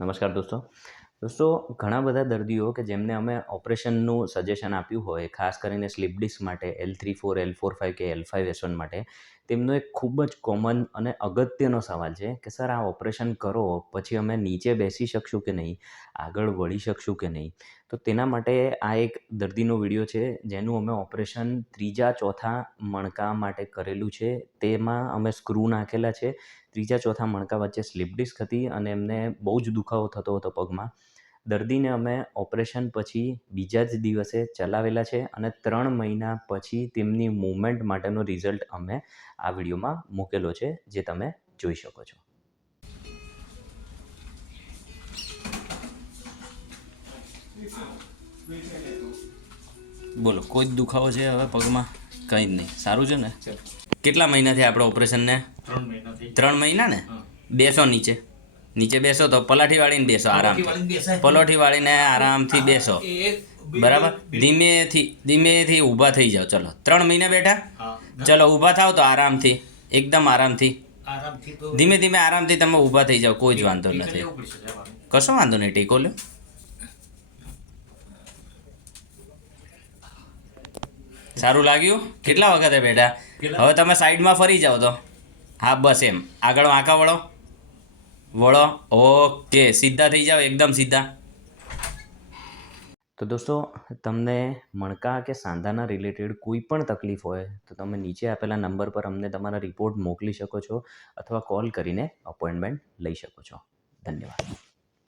નમસ્કાર દોસ્તો. દોસ્તો, ઘણા બધા દર્દીઓ કે જેમને અમે ઓપરેશનનું સજેશન આપ્યું હોય, ખાસ કરીને સ્લીપ ડિસ્ક માટે, L three four, L four five કે એલ ફાઇવ એસ વન માટે, તેમનો એક ખૂબ જ કોમન અને અગત્યનો સવાલ છે કે, સર, આ ઓપરેશન કરો, પછી અમે નીચે બેસી શકશું કે નહીં? આગળ વળી શકશું કે નહીં? તો તેના માટે આ એક દર્દીનો વીડિયો છે, જેનું અમે ઓપરેશન ત્રીજા ચોથા મણકા માટે કરેલું છે. તેમાં અમે સ્ક્રૂ નાખેલા છે. ત્રીજા ચોથા મણકા વચ્ચે સ્લીપ ડિસ્ક હતી અને એમને બહુ જ દુખાવો થતો હતો પગમાં. દર્દીને અમે ઓપરેશન પછી બીજા જ દિવસે ચલાવેલા છે અને ત્રણ મહિના પછી તેમની મૂવમેન્ટ માટેનો રિઝલ્ટ અમે આ વિડીયોમાં મૂકેલો છે, જે તમે જોઈ શકો છો. બોલો કોઈ જ દુખાવો છે હવે પગમાં? કંઈ જ નહીં. સારું છે ને? કેટલા મહિનાથી આપણે ઓપરેશનને? ત્રણ મહિના ને બેસો નીચે. નીચે બેસો તો પલાઠી વાળીને બેસો આરામથી. પલોઠી વાળીને આરામથી બેસો. બરાબર? ધીમેથી ધીમેથી ઊભા થઈ જાઓ. ચલો. ત્રણ મહિના બેઠા? ચલો ઊભા થાવ તો આરામથી. એકદમ આરામથી. ધીમે ધીમે આરામથી તમે ઊભા થઈ જાઓ. કોઈ જ વાંધો નથી. કશો વાંધો નહીં. ટેકો લ્યો. સારું લાગ્યું? કેટલા વખતે બેઠા? હવે તમે સાઈડમાં ફરી જાઓ તો. હા બસ એમ. આગળ વાંકા વળો. વળો. ઓકે. સીધા થઈ જાઓ એકદમ સીધા. તો દોસ્તો તમને મણકા કે સાંધાના રિલેટેડ કોઈ પણ તકલીફ હોય તો તમે નીચે આપેલા નંબર પર અમને તમારા રિપોર્ટ મોકલી શકો છો અથવા કોલ કરીને અપોઇન્ટમેન્ટ લઈ શકો છો. ધન્યવાદ.